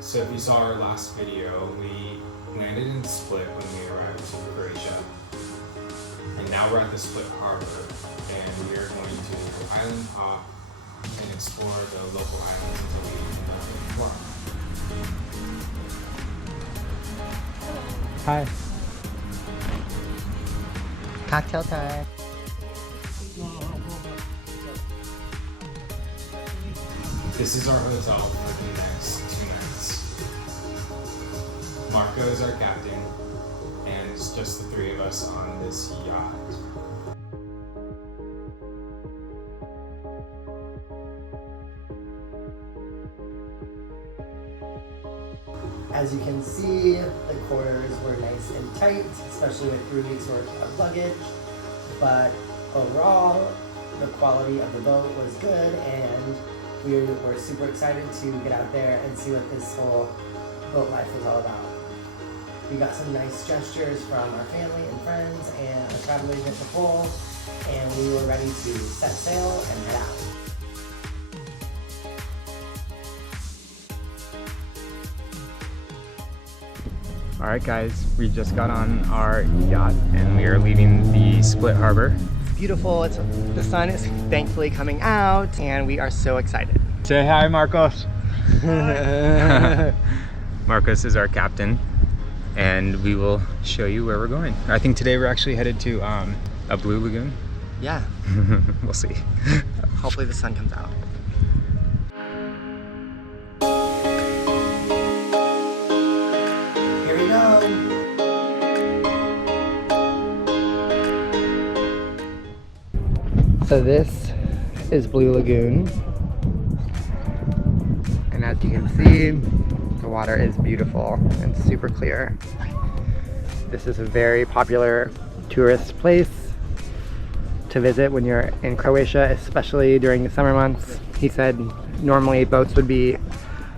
So if you saw our last video, we landed in Split when we arrived to Croatia. And now we're at the Split Harbor, and we are going to island hop and explore the local islands until we end up in Hvar. Hi. Cocktail time. This is our hotel for the next 2 nights. Marco is our captain, and it's just the 3 of us on this yacht. As you can see, the quarters were nice and tight, especially with 3 weeks worth of luggage. But overall, the quality of the boat was good, and we were super excited to get out there and see what this whole boat life was all about. We got some nice gestures from our family and friends and a travel agent to pull, and we were ready to set sail and head out. Alright guys, we just got on our yacht and we are leaving the Split Harbor. It's beautiful, the sun is thankfully coming out and we are so excited. Say hi, Marcos. Hi. Marcos is our captain and we will show you where we're going. I think today we're actually headed to a blue lagoon. Yeah. We'll see. Hopefully the sun comes out. So this is Blue Lagoon, and as you can see, the water is beautiful and super clear. This is a very popular tourist place to visit when you're in Croatia, especially during the summer months. He said normally boats would be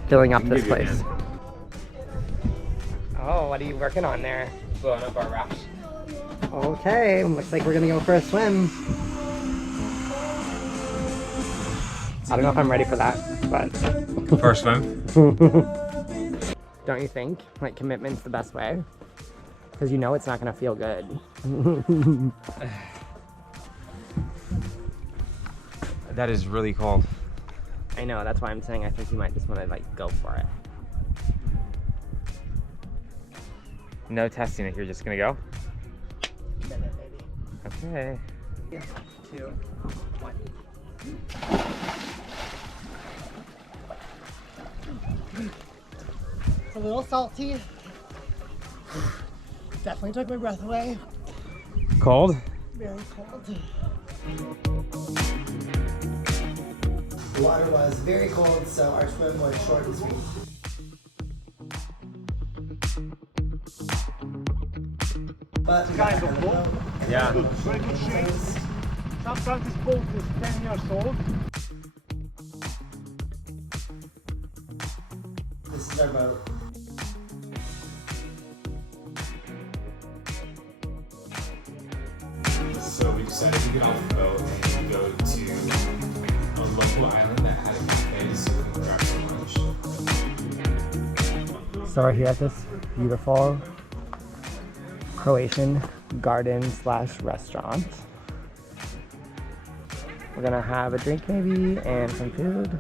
filling up this place. Oh, what are you working on there? Blowing up our rafts. Okay, looks like we're gonna go for a swim. I don't know if I'm ready for that, but... First swim? Don't you think? Like, commitment's the best way? Because you know it's not gonna feel good. That is really cold. I know, that's why I'm saying I think you might just want to, like, go for it. No testing it, you're just gonna go? Commitment, baby. Okay. 2, 1. It's a little salty. Definitely took my breath away. Cold? Very cold. The water was very cold, so our swim was short and sweet. But Kind of boat. Yeah. Very good shape. Sometimes this boat is 10 years old. This is our boat. So we decided to get off the boat and go to a local island that had a cafe so we can grab some lunch. So we're here at this beautiful Croatian garden/restaurant. We're gonna have a drink maybe and some food,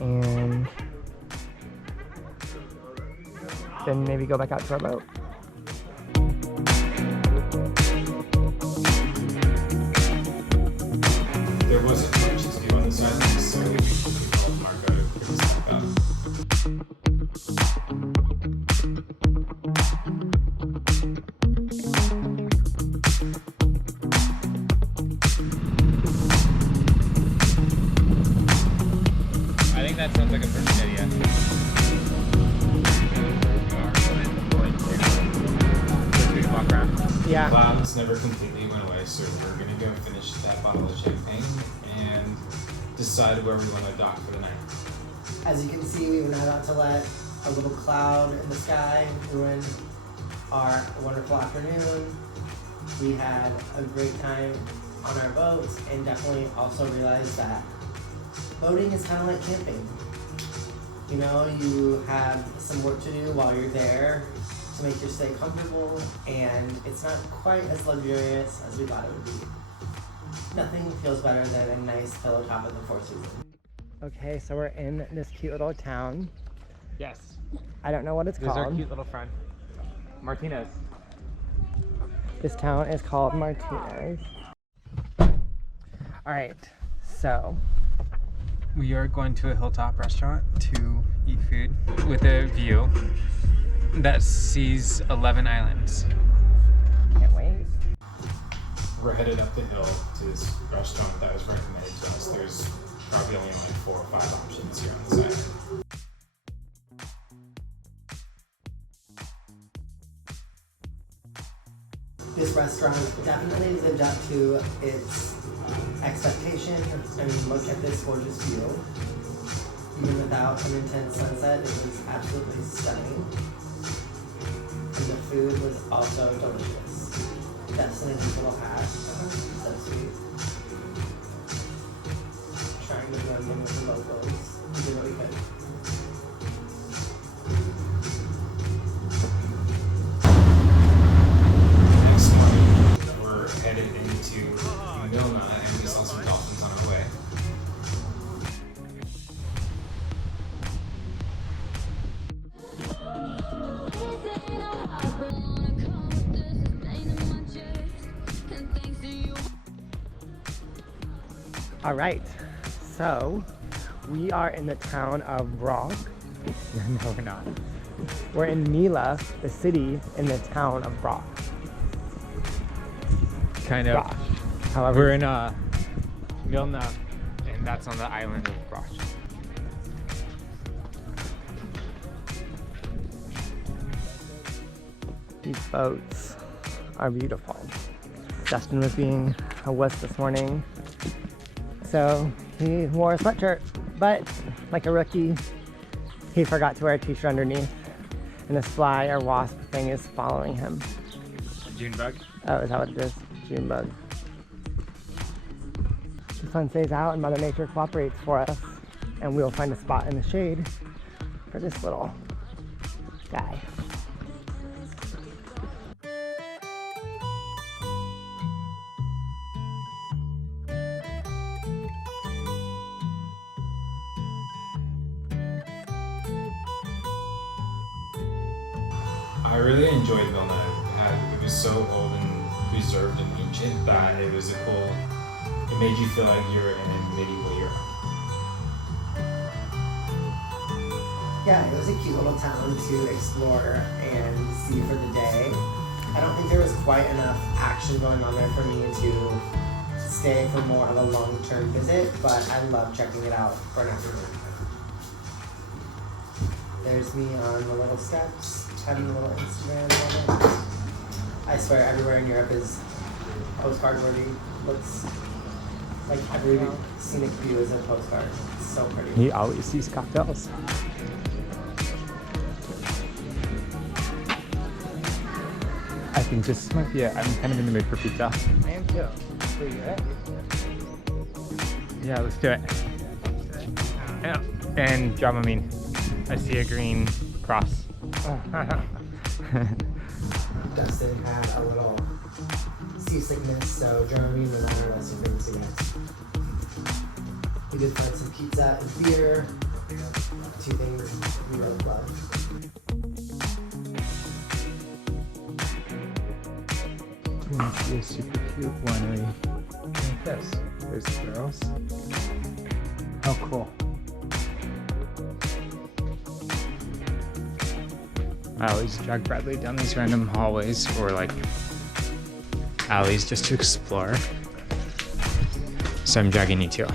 and then maybe go back out to our boat. There wasn't much to do on this island, so we called Marco to pick us back up. I think that sounds like a perfect idea. Yeah. Clouds never completely went away, so we're gonna go finish that bottle of champagne and decide where we want to dock for the night. As you can see, we were not about to let a little cloud in the sky ruin our wonderful afternoon. We had a great time on our boat and definitely also realized that boating is kind of like camping. You know, you have some work to do while you're there to make your stay comfortable, and it's not quite as luxurious as we thought it would be. Nothing feels better than a nice pillow top at the Four Seasons. Okay, so we're in this cute little town. Yes. I don't know what it's called. This is our cute little friend, Martinez. This town is called Martinez. Alright, so We are going to a hilltop restaurant to eat food with a view that sees 11 islands. can't wait. We're headed up the hill to this restaurant that was recommended to us. There's probably only like 4 or 5 options here on the side. This restaurant definitely lived up to its expectations. I mean, look at this gorgeous view. Even without an intense sunset, it was absolutely stunning. And the food was also delicious. Definitely this little hat. So sweet. Trying to blend in with the locals. We did what we could. Next morning, we're headed into Milna and we saw some dolphins on our way. All right, so we are in the town of Rock. No, we're not. We're in Mila, the city in the town of Rock. Kind of. Rock. However, We're in Milna, and that's on the island of Hvar. these boats are beautiful. Justin was being a wuss this morning, so he wore a sweatshirt, but like a rookie, he forgot to wear a t-shirt underneath, and this fly or wasp thing is following him. June bug. Oh, is that what it is? June bug. The sun stays out and Mother Nature cooperates for us, and we'll find a spot in the shade for this little guy. I really enjoyed Milna. It was so old and preserved and ancient that it was it made you feel like you were in a medieval Europe. Yeah, it was a cute little town to explore and see for the day. I don't think there was quite enough action going on there for me to stay for more of a long-term visit, but I love checking it out for an afternoon. There's me on the little steps, having a little Instagram moment. I swear everywhere in Europe is postcard worthy. Looks like every scenic view is a postcard. It's so pretty. He always sees cocktails. I think this might be I'm kind of in the mood for pizza. I am too. Will you it? Yeah, let's do it. Yeah. And Dramamine. I see a green cross. Dustin had a little seasickness, so Dramamine was on our list of things to get. We did find some pizza and beer, 2 things we both love. I see a super cute winery like this. There's the girls. How cool. I always drag Bradley down these random hallways or like alleys just to explore. So I'm dragging you too.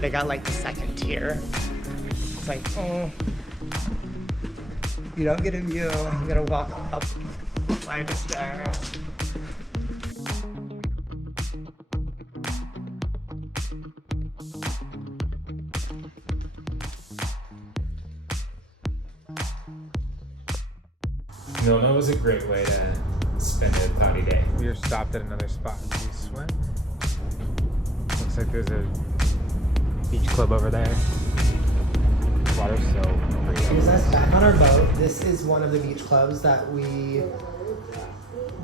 They got like the second tier. It's like, oh, you don't get a view, you gotta walk up a flight of stairs. Milna was a great way to spend a cloudy day. We are stopped at another spot. Do you swim? Looks like there's a beach club over there. The water's so pretty. Here's us back on our boat. This is one of the beach clubs that we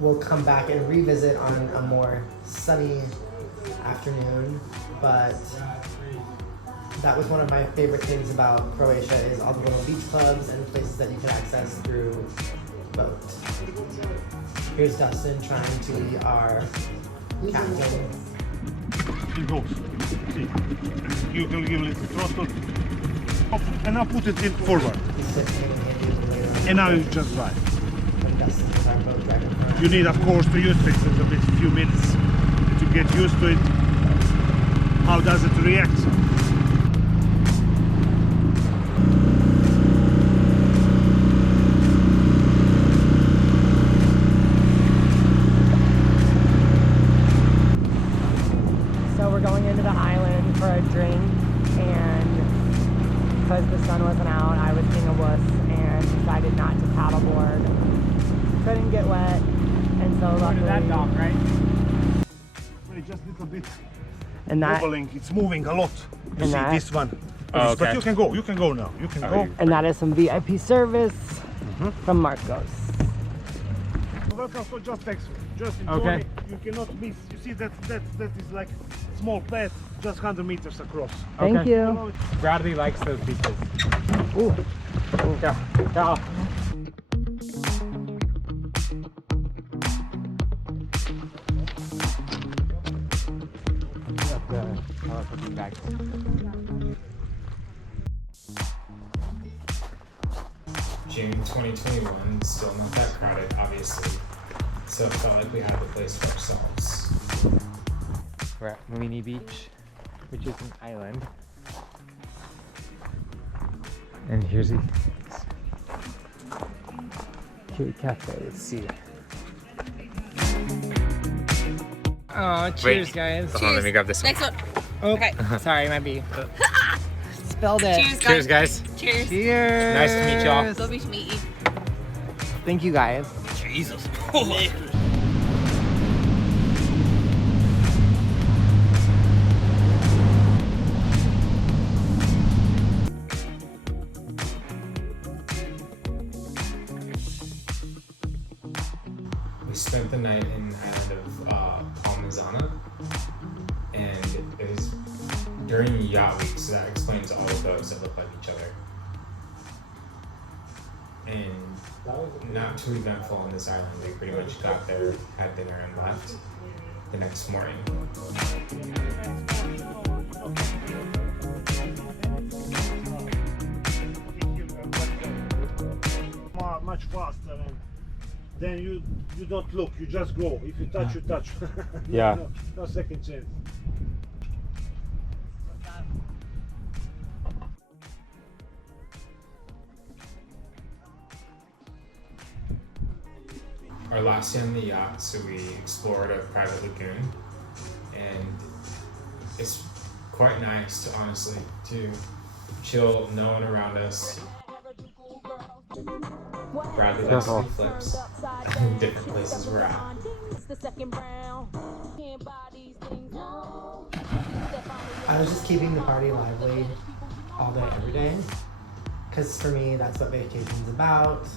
will come back and revisit on a more sunny afternoon. But that was one of my favorite things about Croatia is all the little beach clubs and places that you can access through boat. Here's Dustin trying to be our captain. It goes. See. You can give a little throttle. Up, and now put it in forward. He's just handing it later on. And now you just drive. When Dustin is our boat driver. You need, of course, to use it a few minutes to get used to it. How does it react? So we're going into the island for a drink, and because the sun wasn't out, I was being a wuss and decided not to paddleboard. Couldn't get wet, and so luckily that dock, right? Just a little bit and that wobbling. It's moving a lot. You and see that- this one. Oh, okay. But you can go now. You can go. and that is some VIP service from Marcos. Welcome, so just enjoy. Okay. You cannot miss. You see that is like small path, just 100 meters across. Thank Okay. you. Bradley likes those beaches. Ooh. Go. Go. June 2021, still not that crowded, obviously. So it felt like we had the place for ourselves. We're at Palenki Beach, which is an island. And here's a cute cafe. Let's see. Oh, cheers, guys. Hold on, let me grab this one. Next one. Oh, Okay. sorry, might be. Spilled it. Cheers, guys. Cheers, guys. Cheers. Cheers. Nice to meet y'all. Lovely to meet you. Thank you, guys. Jesus. We spent the night in the island of Palmazana, and it was during yacht week, so that explains all of those that look like each other. And not too eventful on this island. We pretty much got there, had dinner, and left the next morning. Much faster, and then you don't look. You just go. If you touch, you touch. Yeah. No second chance. Our last day on the yacht, so we explored a private lagoon, and it's quite nice to honestly to chill, no one around us. Bradley likes to do flips in different places we're at. I was just keeping the party lively all day, every day. Because for me, that's what vacation's about.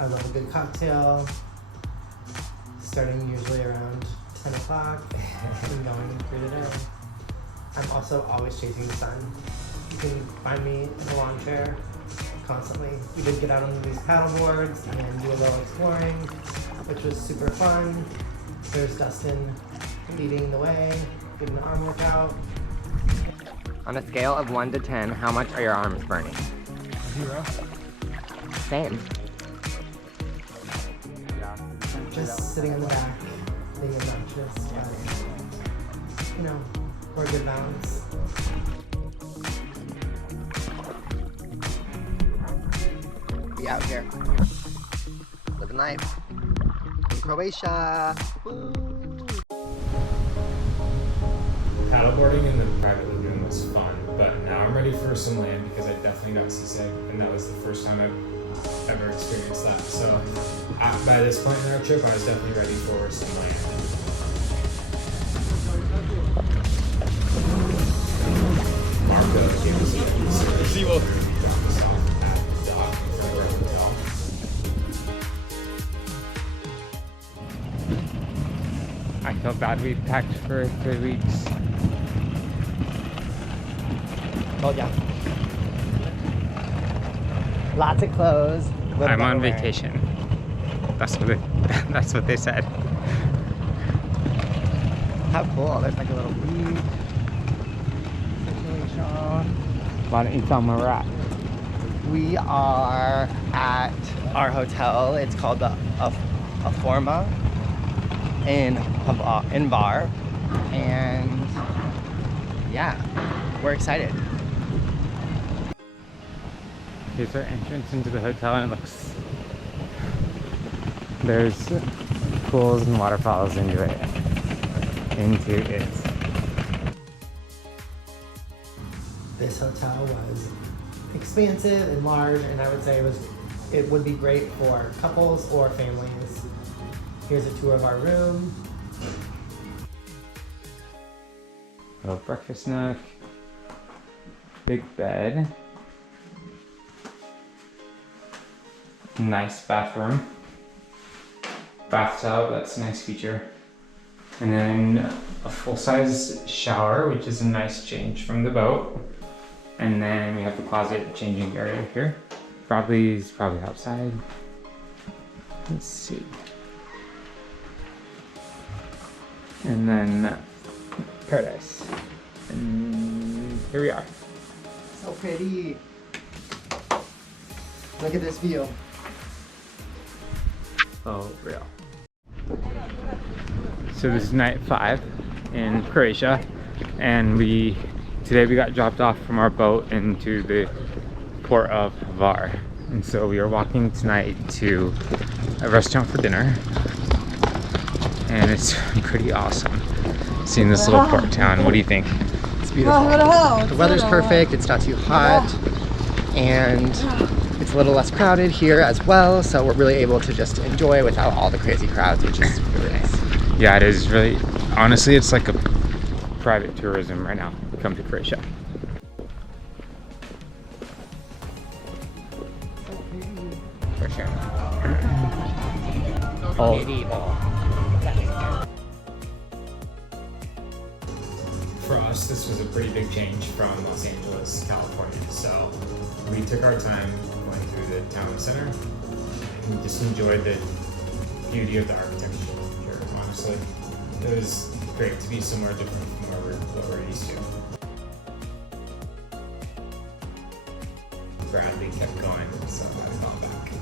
I love a good cocktail, starting usually around 10 o'clock and going through the day. I'm also always chasing the sun. You can find me in a lawn chair constantly. We did get out on these paddle boards and do a little exploring, which was super fun. There's Dustin leading the way, getting an arm workout. On a scale of 1 to 10, how much are your arms burning? 0. Same. Just sitting in the back, being obnoxious, but, you know, for a good balance. Be out here. Living life. In Croatia. Woo. Paddleboarding in the private lagoon was fun, but now I'm ready for some land because I definitely got seasick, and that was the first time I've ever experienced that. So by this point in our trip, I was definitely ready for some land. Marco gave us a service. Dropped us off at the dock in front of our hotel. I feel bad we packed for 3 weeks. Oh yeah. Lots of clothes. I'm on vacation. That's what they said. How cool. There's like a little beach. Why don't you tell them where we're at? We are at our hotel. It's called the Aforma in Hvar. And yeah, we're excited. Here's our entrance into the hotel, and there's pools and waterfalls into it. This hotel was expansive and large, and I would say it would be great for couples or families. Here's a tour of our room. A breakfast nook, big bed, nice bathroom, bathtub, that's a nice feature, and then a full-size shower, which is a nice change from the boat. And then we have the closet changing area here. Probably outside. Let's see. And then paradise. And here we are. So pretty. Look at this view. Oh, real. So this is night 5 in Croatia, and today we got dropped off from our boat into the port of Hvar. And so we are walking tonight to a restaurant for dinner. And it's pretty awesome seeing this little port town. What do you think? It's beautiful. The weather's perfect, it's not too hot, and it's a little less crowded here as well, so we're really able to just enjoy without all the crazy crowds, which is really nice. Yeah, it is really, honestly, it's like a private tourism right now. Come to Croatia. For sure. Medieval. For us, this was a pretty big change from Los Angeles, California. So we took our time going through the town center, and we just enjoyed the beauty of the architecture here, honestly. It was great to be somewhere different from what we're used to. Bradley kept going, so I got back.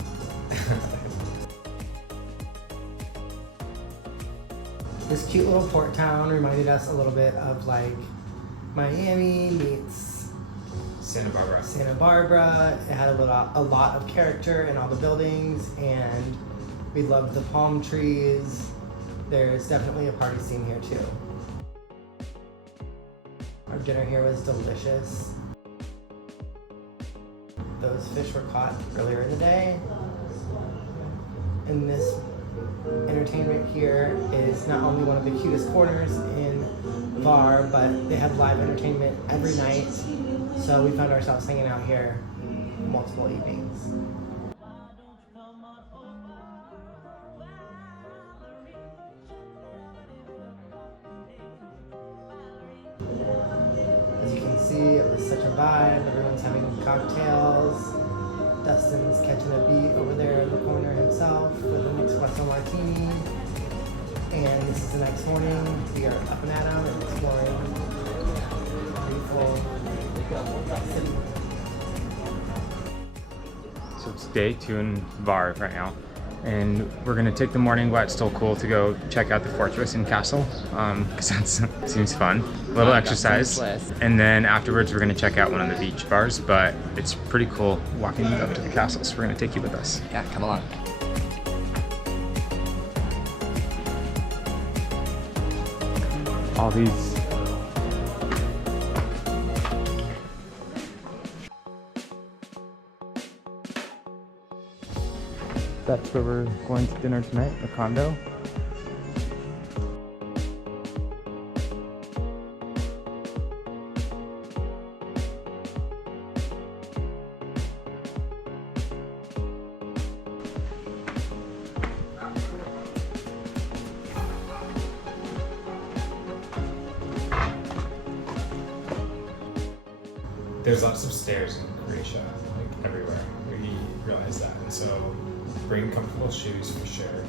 This cute little port town reminded us a little bit of like Miami meets Santa Barbara. Santa Barbara. It had a lot of character in all the buildings, and we loved the palm trees. There's definitely a party scene here too. Our dinner here was delicious. Those fish were caught earlier in the day. And this entertainment here is not only one of the cutest corners in Hvar, but they have live entertainment every night. So we found ourselves hanging out here multiple evenings. As you can see, it was such a vibe. Everyone's having cocktails. Dustin's catching a beat over there in the corner himself with an espresso martini. And this is the next morning. We are up and at 'em and exploring beautiful city. So it's day 2 in Hvar right now. And we're gonna take the morning while it's still cool to go check out the fortress and castle, because that seems fun. A little exercise. And then afterwards we're gonna check out one of the beach bars, but it's pretty cool walking up to the castle, so we're gonna take you with us. Yeah, come along. All these That's where we're going to dinner tonight, the condo. There's lots of stairs in Croatia, like everywhere. We realized that, and so bring comfortable shoes for sure.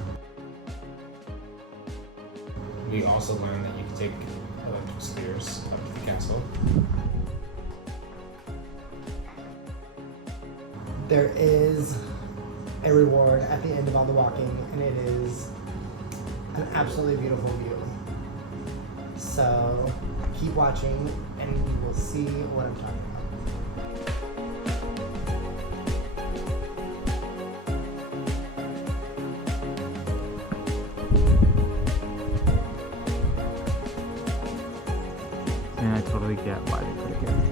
We also learned that you can take electric scooters up to the castle. There is a reward at the end of all the walking, and it is an absolutely beautiful view. So keep watching, and you will see what I'm talking about. And I totally get why they put it here.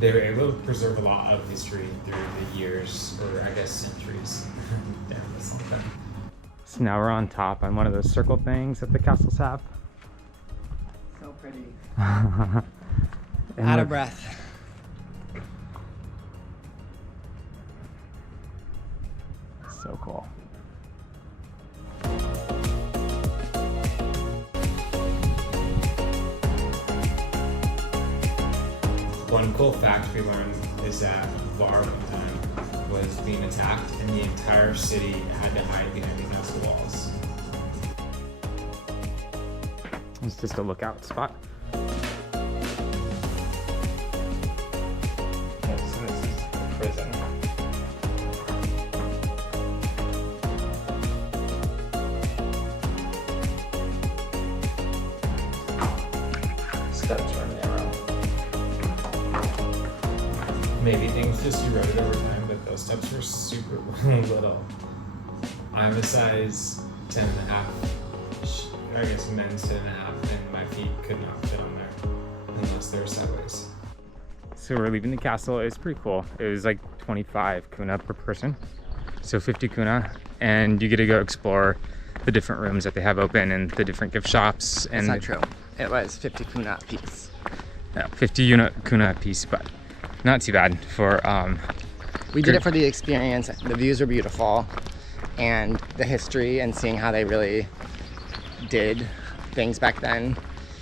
They were able to preserve a lot of history through the years, or I guess centuries. Damn, that's something. So now we're on top on one of those circle things that the castles have. So pretty. And Out look, of breath. so cool. One cool fact we learned is that Hvar one time was being attacked and the entire city had to hide behind the castle walls. It's just a lookout spot. Yeah, so this is the prison. Steps are narrow. Maybe things just eroded over time, but those steps were super little. I'm a size 10 and a half, I guess men's 10 and a half, and my feet could not fit on there unless they were sideways. So we're leaving the castle. It's pretty cool. It was like 25 kuna per person. So 50 kuna, and you get to go explore the different rooms that they have open and the different gift shops. And That's not true. It was 50 kuna a piece. Yeah, 50 kuna a piece, but not too bad for We did it for the experience. The views were beautiful, and the history and seeing how they really did things back then.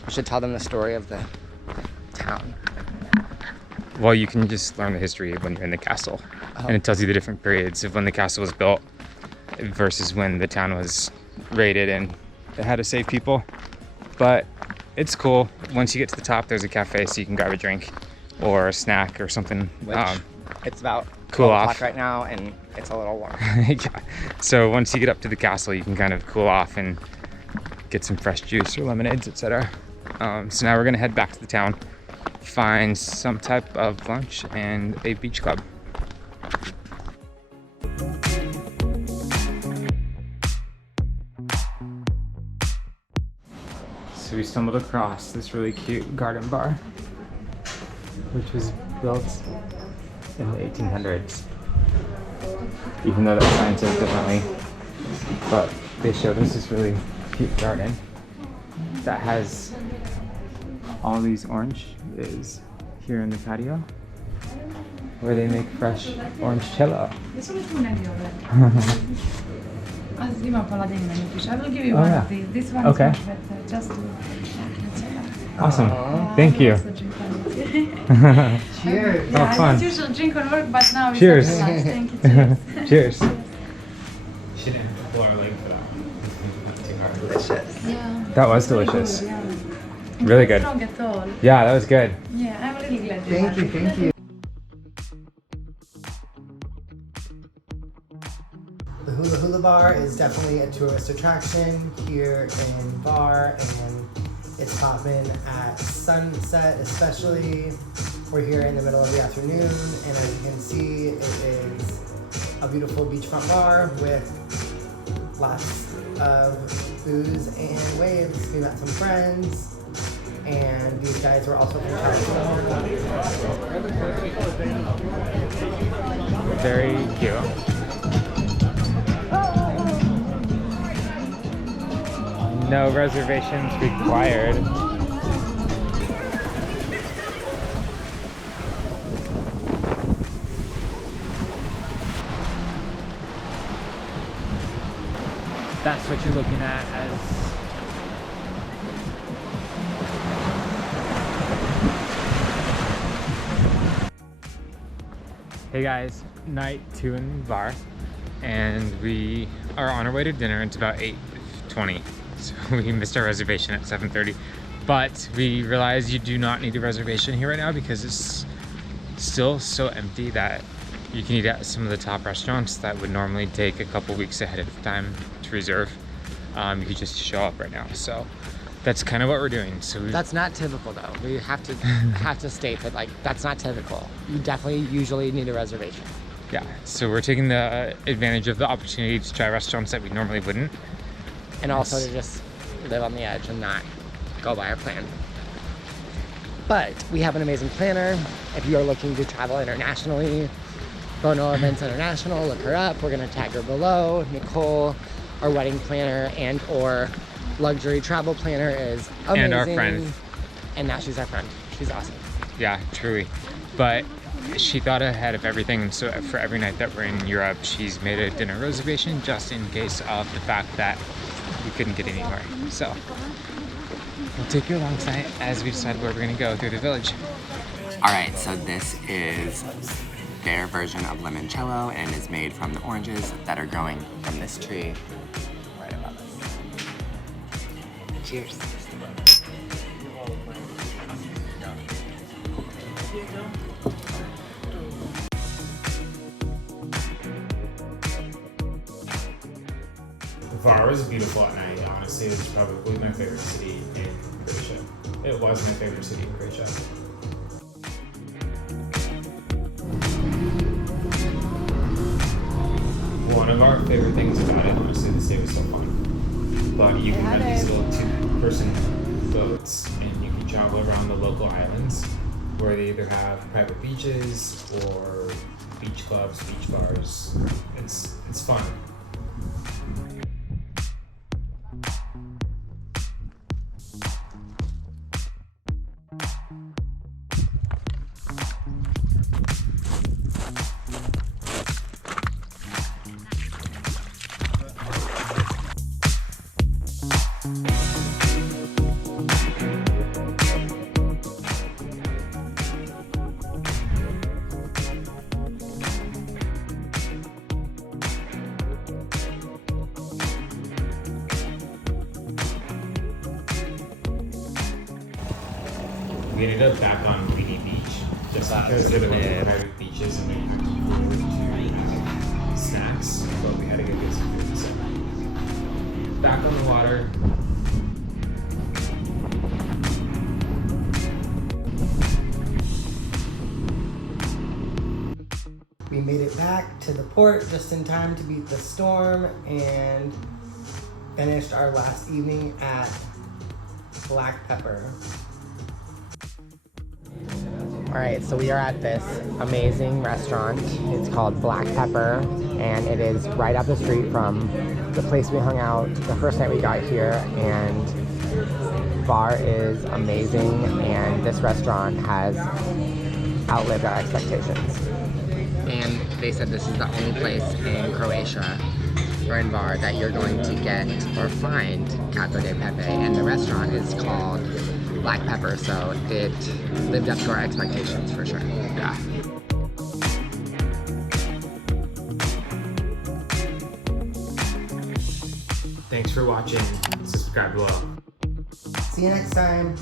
You should tell them the story of the town. well, you can just learn the history when you're in the castle. Oh. And it tells you the different periods of when the castle was built versus when the town was raided and they had to save people. But it's cool. Once you get to the top, there's a cafe so you can grab a drink or a snack or something. Which it's about cool 12 off o'clock right now, and it's a little warm. Yeah. So once you get up to the castle, you can kind of cool off and get some fresh juice or lemonades, etc. So now we're gonna head back to the town, find some type of lunch and a beach club. So we stumbled across this really cute garden bar, which was built in the 1800s. Even though that sign says differently. But they showed us this really cute garden that has all these oranges here in the patio where they make fresh orange cello. This one is from I'll I will give you Oh, one yeah. of these. This one Okay. is much better. Just to Awesome. Yeah, Thank I you. also drink on it. Cheers. Oh, Yeah, I fun. don't usually drink on work, but now it's Cheers. after lunch. Thank you. Cheers. She didn't have to pull our leg for that. Too hard. Delicious. Yeah. That was Very delicious. Good, yeah. Really It's good. not strong at all. Yeah, that was good. Yeah, I'm a little glad. Thank you, thank you. The Hula Hula Bar is definitely a tourist attraction here in Hvar, and it's popping at sunset especially. We're here in the middle of the afternoon, and as you can see, it is a beautiful beachfront bar with lots of booze and waves. We met some friends, and these guys were also from California. Very cute. No reservations required. That's what you're looking at as Hey guys, night 2 in Hvar, and we are on our way to dinner. It's about 8:20, so we missed our reservation at 7:30, but we realized you do not need a reservation here right now because it's still so empty that you can eat at some of the top restaurants that would normally take a couple weeks ahead of time to reserve. You could just show up right now, so that's kind of what we're doing. So That's not typical though. We have to state that, like, that's not typical. You definitely usually need a reservation. yeah, so we're taking the advantage of the opportunity to try restaurants that we normally wouldn't. And also to just live on the edge and not go by our plan. But we have an amazing planner. If you are looking to travel internationally, Bono Events International, look her up. We're gonna tag her below. Nicole, our wedding planner and or luxury travel planner, is amazing. And our friend. And now she's our friend. She's awesome. Yeah, truly. But she thought ahead of everything, and so for every night that we're in Europe, she's made a dinner reservation just in case of the fact that we couldn't get anywhere. So we'll take you alongside as we decide where we're gonna go through the village. All right, so this is their version of limoncello and is made from the oranges that are growing from this tree right above us. Cheers. Hvar is beautiful at night. Honestly, it's probably my favorite city in Croatia. It was my favorite city in Croatia. One of our favorite things about it, honestly, this day was so fun. But you can rent these little 2-person boats and you can travel around the local islands where they either have private beaches or beach clubs, beach bars. It's fun. We ended up back on Weedy Beach just because there were private beaches and we had to go to snacks, but we had to go get some food. So back on the water. We made it back to the port just in time to beat the storm and finished our last evening at Black Pepper. All right, so we are at this amazing restaurant. It's called Black Pepper, and it is right up the street from the place we hung out the first night we got here. And Hvar is amazing, and this restaurant has outlived our expectations. And they said this is the only place in Croatia or in Hvar that you're going to get or find cacio de pepe, and the restaurant is called Black Pepper, so it lived up to our expectations for sure. Yeah. Thanks for watching. Subscribe below. See you next time.